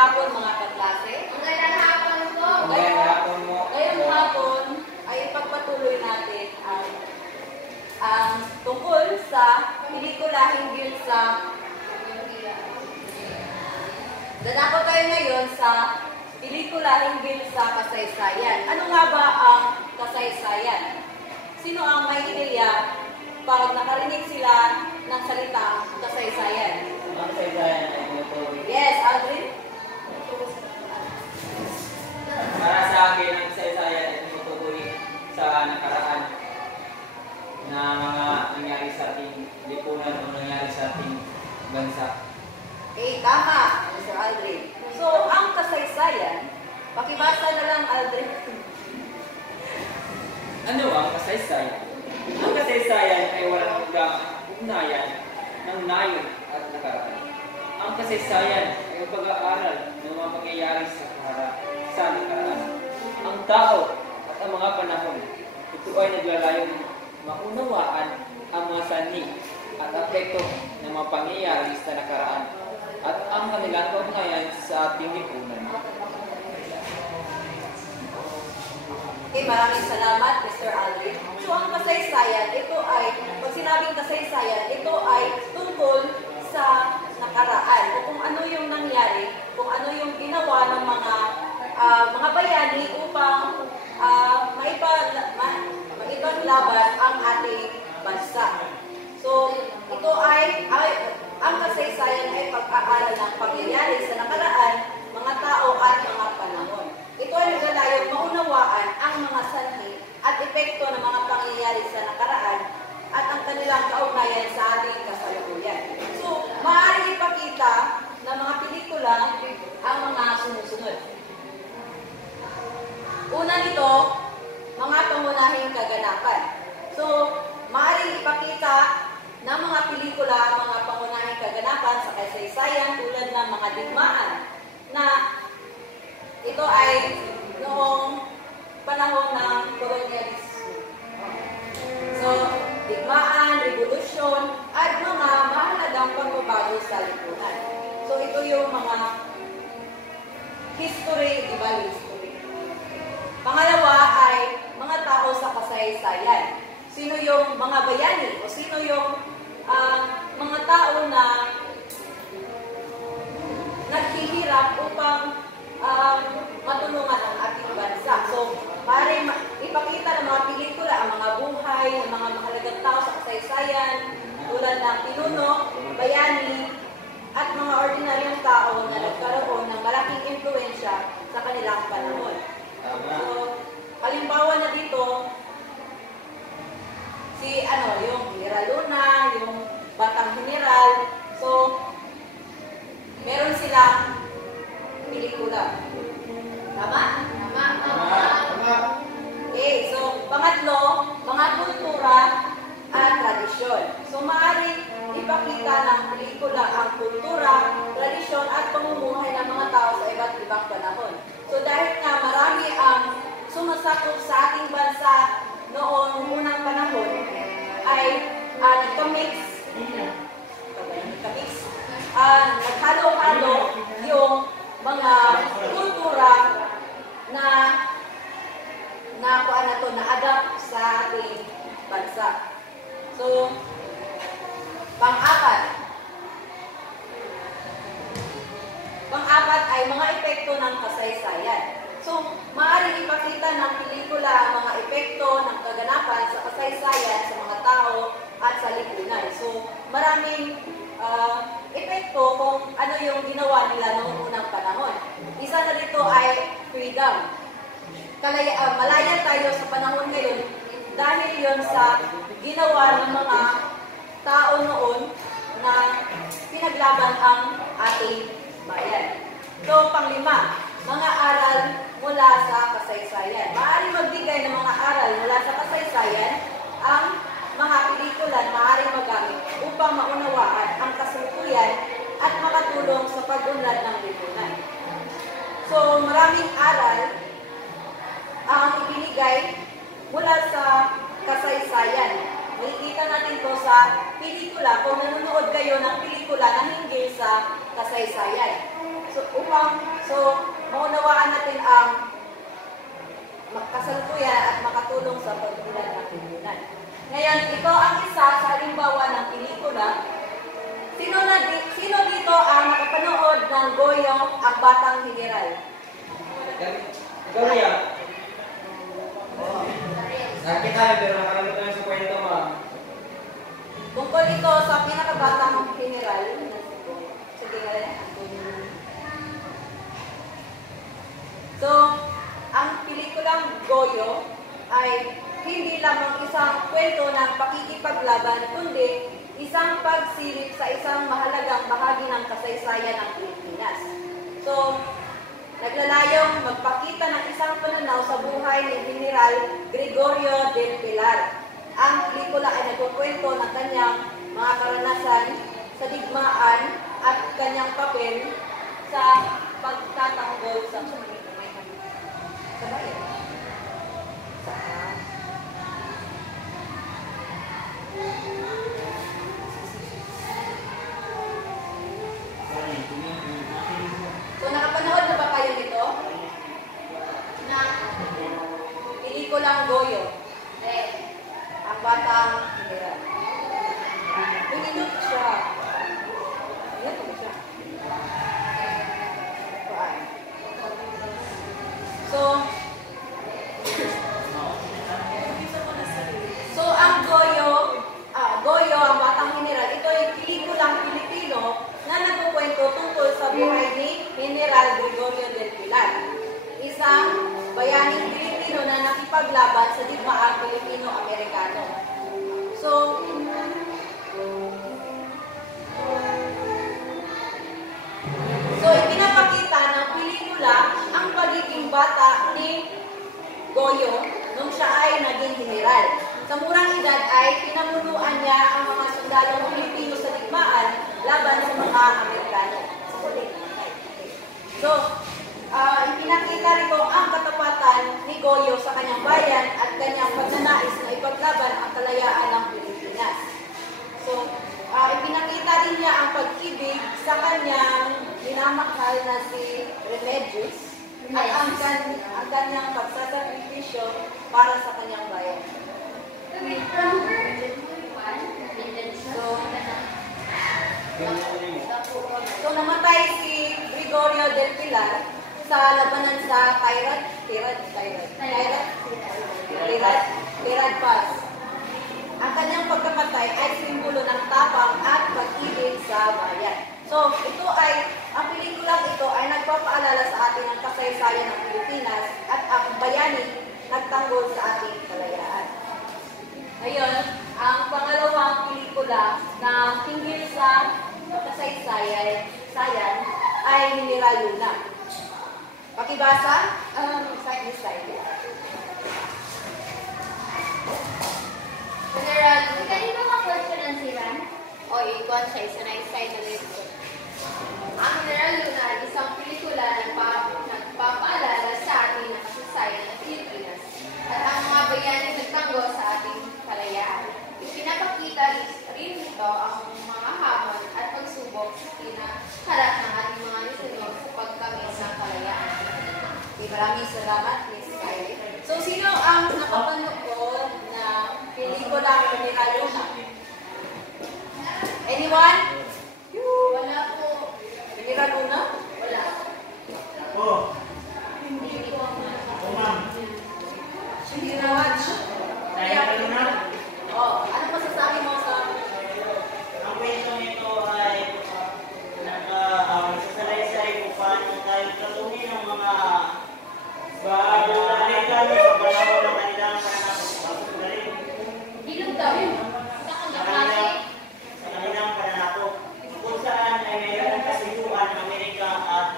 hapon mga kaklase. Magandang hapon po. Magandang hapon mo. Ngayong hapon ay pagpatuloy natin ang tungkol sa pelikula hinggil sa Dadako tayo ngayon sa pelikula hinggil sa kasaysayan. Ano nga ba ang kasaysayan? Sino ang may ideya pag nakarinig sila ng salita kasaysayan? Ang kasaysayan ay tinutukoy. Yes, Aldrin? Para sa akin, ang kasaysayan ay tinutukoy sa nakaraan na mga nangyari sa ating lipunan o nangyari sa ating bansa. Okay, tama, Mr. Aldrin. So, ang kasaysayan, pakibasa na lang, Aldrin. Ano ang kasaysayan? Ang kasaysayan ay walang hanggang ugnayan ng nayon at nakaraan. Ang kasaysayan ay pag-aaral ng mga pangyayari sa nakaraan. Ang tao at ang mga panahon, ito ay naglalayong maunawaan ang mga sanhi at apekto ng mga pangyayari sa nakaraan at ang kanilang kaugnayan sa ating lipunan. Okay, maraming salamat, Mr. Aldrin. So, ang kasaysayan, ito ay, pag sinabing kasaysayan, ito ay tungkol sa nakaraan o kung ano yung nangyari, kung ano yung ginawa ng mga bayani upang maipaglaban ang ating bansa. So, ito ay ang kasaysayan ay pag-aaral ng pangyayari sa nakaraan, mga tao at mga panahon. Ito ay naglalayong maunawaan ang mga sanhi at epekto ng mga pangyayari sa nakaraan at ang kanilang kaugnayan sa ating kasalukuyan. So, maaaring ipakita ng mga pelikula ang mga sumusunod. Una nito, mga pangunahing kaganapan. So, maaaring ipakita ng mga pelikula ang mga pangunahing kaganapan sa kasaysayan tulad ng mga digmaan na ito ay noong panahon ng kolonyalismo. So, digmaan, revolusyon, at mga mahalagang pagbabago sa lipunan. So, ito yung mga history, diba history. Pangalawa ay mga tao sa kasaysayan. Sino yung mga bayani o sino yung mga tao na naghihirap upang matulungan ang ating bansa. So, para ipakita ng mga pelikula ang mga buhay ng mga mahalagang tao sa kasaysayan tulad ng pinuno, bayani, at mga ordinaryong tao na nagkaroon ng malaking impluensya sa kanilang panahon. So, halimbawa na dito, yung General Luna, yung Batang General. So, meron silang pelikula. Tama? Tama. Okay, so pangatlo, mga kultura at tradisyon. So, maaaring ipakita ng pelikula ang kultura, tradisyon at pamumuhay ng mga tao sa iba't ibang panahon. So, dahil nga marami ang sumasakop sa ating bansa noong unang panahon, ay naghalo-halo yung mga kultura na-adapt sa ating bansa. So, pang-apat ay mga epekto ng kasaysayan. So, maaaring ipakita ng pelikula ang mga epekto ng kaganapan sa kasaysayan sa mga tao at sa lipunan. So, maraming epekto kung ano yung ginawa nila noong unang panahon. Isa na dito ay freedom. Malaya tayo sa panahon ngayon dahil yon sa ginawa ng mga tao noon na pinaglaban ang ating bayan. So, panglima, mga aral mula sa kasaysayan. Maaaring magbigay ng mga aral mula sa kasaysayan ang mga pelikula na maaaring magamit upang maunawaan ang kasalukuyan at makatulong sa pag-unlad ng lipunan. So, maraming aral ang ibinigay mula sa kasaysayan. Makikita natin to sa pelikula kung nanonood kayo ng pelikula na hinggil sa kasaysayan. So, maunawaan natin ang kasalukuyan at makatulong sa pagbulan ng lipunan. Ngayon, ito ang isa sa halimbawa ng pelikula. Sino dito ang nakapanood ng Goyo, ang Batang Heneral? Ikaw niya. Nakita niyo pero nakalimutan niyo sa kwento, ma'am. Tungkol ito sa pinakabatang Heneral. Sige nga rin. So, ang pelikulang Goyo ay hindi lamang isang kwento ng pakikipaglaban, kundi isang pagsilip sa isang mahalagang bahagi ng kasaysayan ng Pilipinas. So, naglalayong magpakita ng isang pananaw sa buhay ni General Gregorio del Pilar. Ang pelikula ay nagkukwento ng kanyang mga karanasan sa digmaan at kanyang papel sa pagtatanggol sa bayan. So, nakapanood na ba kayo nito? Na. Pelikulang Goyo, Eh. ang Batang Heneral. Pinindot siya. Yan po siya. Kuan. So ang Goyo, ang Batang Heneral, ito ay pelikulang Pilipino na nagkukwento tungkol sa buhay ni General Gregorio del Pilar, isang bayaning Pilipino na nakipaglaban sa digmaang Pilipino-Amerikano. So, ipinapakita ng pelikula ang pagiging bata ni Goyo nung siya ay naging general. Sa murang edad ay pinamunuan niya ang mga sundalong Pilipino sa digmaan laban sa mga Amerikano. So, ipinakita rito ang katapatan ni Goyo sa kanyang bayan at kanyang pagnanais na ipaglaban ang kalayaan ng Pilipinas. So, ipinakita rin niya ang pag-ibig sa kanyang minamahal na si Remedios at ang kanyang pagsasakripisyo para sa kanyang bayan. So, namatay si Gregorio del Pilar sa labanan sa Tirad Pass. Ang kanyang pagkamatay ay simbolo ng tapang at pag-ibig sa bayan. So, ang pelikulang ito ay nagpapaalala sa atin ng kasaysayan ng Pilipinas at ang bayani nagtanggol sa ating kalayaan. Ngayon, ang pangalawang pelikula na hinggil sa kasaysayan ay General Luna. Pakibasa ang slide. General, kanino ka question ng siran? O ikuan siya, isa na dito. Ang General Luna ay isang pelikula na nagpapaalala sa atin ng kasaysayan ng Pilipinas at ang mga bayaning nagtanggol sa ating kalayaan. Ipinapakita rin nito ang mga hamon at pagsubok sa kinaharap ng ating mga nisunod sa pagkamit ng kalayaan. Okay, maraming salamat, Miss Kylie. So, sino ang nakapanood ng pelikula ng General Luna? Anyone? Wala po. General Luna? Wala. Hindi ko Ma'am. Hindi na watch. Ano masasabi mo sa... Ang kwento nito ay nagsasalaysay kung paano tayo tratuhin ng mga Amerikano sa panahon ng kanilang pananakop. Ilog daw yun. Sa kanilang pananakop. Kung saan ay mayroong kasiguan ng Amerika at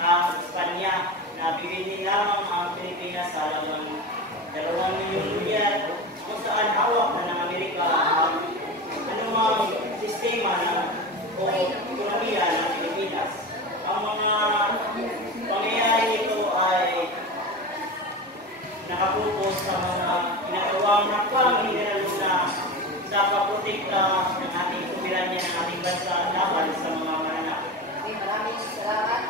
ang Espanya na bibili lamang ang Pilipinas sa halagang 2 milyong dolyar, kung saan hawak na ng Amerika ang anumang sistema o ekonomiya ng Pilipinas. Ang mga pangyayari nito ay nakapokus sa mga ginagawang General Luna sa pagprotekta ng ating soberanya ng ating bansa laban sa mga mananakop. Okay, maraming salamat.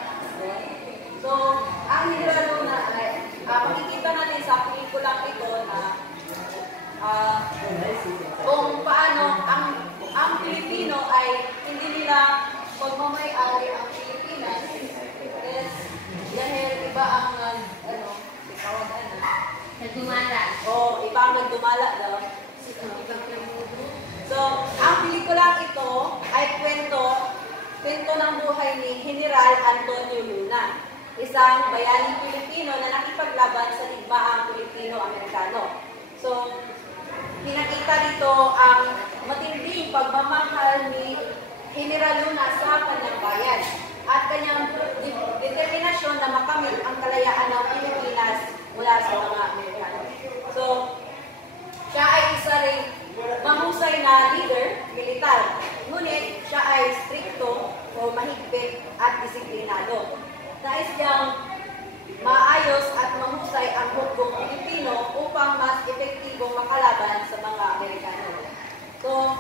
iba ang tawag Nagdumala. iba ang nagdumala daw. So, ang pelikulang ito ay kwento ng buhay ni General Antonio Luna, isang bayaning Pilipino na nakipaglaban sa digmaang Pilipino-Amerikano. So, pinakita dito ang matinding pagmamahal ni General Luna sa kanyang bayan at kanyang determinasyon na makamit ang kalayaan ng Pilipinas mula sa mga Amerikano. So, siya ay isa ring mahusay na leader, militar. Ngunit siya ay stricto o mahigpit at disiplinado. Nais niyang maayos at mahusay ang hukbong Pilipino upang mas epektibong makalaban sa mga Amerikano. So,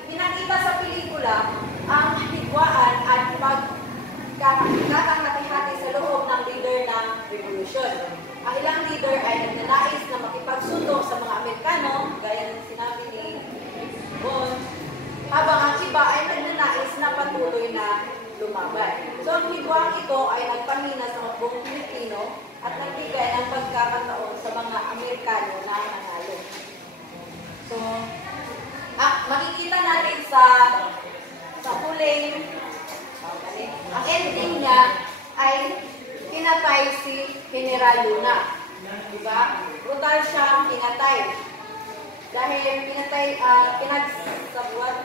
ipinakita sa pelikula ang higwaan at pagkakatang-hati sa loob ng leader ng revolusyon. Ang ilang leader ay nagnanais na makipagsundo sa mga Amerikano, gaya ng sinabi ni Bon, habang ang iba ay nagnanais na patuloy na lumaban. So ang higwang ito ay nagpamina sa buong Pilipino at nagbigay ng pagkakataon sa mga Amerikano na manalo. So, makikita natin sa huling, ang ending niya ay pinatay si General Luna. Diba? Brutal siyang pinatay. Dahil pinagsabuan.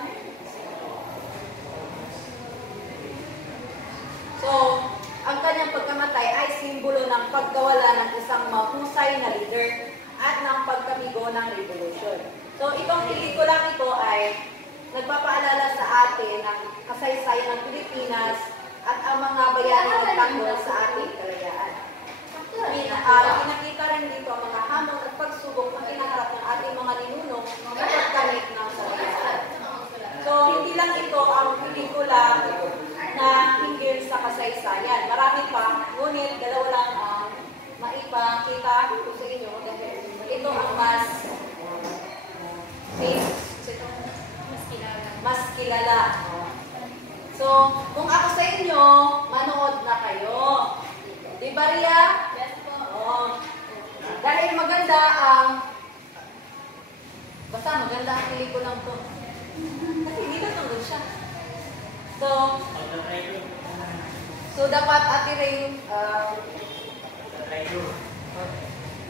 So, ang kanyang pagkamatay ay simbolo ng pagkawala ng isang mahusay na leader at ng pagkabigo ng revolusyon. So, itong pelikulang ito ay nagpapaalala sa atin ng kasaysayan ng Pilipinas at ang mga bayani na tanggol sa ating kalayaan. Pinakita rin dito ang mga hamon at pagsubok na kinaharap ng ating mga ninuno sa pagkamit ng kalayaan. So, hindi lang ito ang pelikula na hinggil sa kasaysayan. Marami pa, ngunit dalawa lang ang maipakita ko sa inyo. Ito ang mas kilala. So, kung ako sa inyo, manood na kayo. Di ba, Ria? Yes po. Oo. Dahil maganda ang maganda ang pelikulang to. Kasi hindi na tungkol siya. So dapat Ate Ray,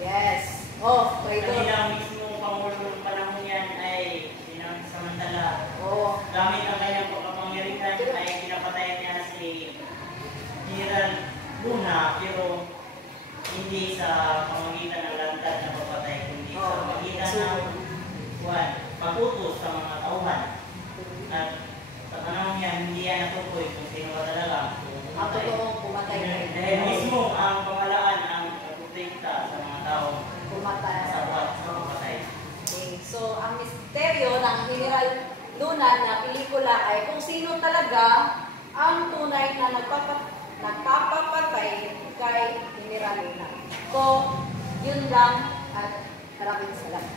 yes. Oh, traitor. Kanila mismo Pangulo ng panahon yan ay pinagsamantala. Oh. Gamit ang kanyang pagkapangyarihan ay pinapatayan niya si General Luna, pero hindi sa pamamagitan ng lantad na papatay, kundi sa pamamagitan ng pag-utos sa mga tauhan. At sa panahon niya, hindi yan natukoy kung sino ba talaga. Ang totoong pumatay na ito. Dahil mismo ang pamahalaan ang protekta sa mga tao Pumatay. sa papatay. Okay. So, ang misteryo ng General Luna na pelikula ay kung sino talaga ang tunay na nagpapapatay kay General Luna. So, yun lang at maraming salamat.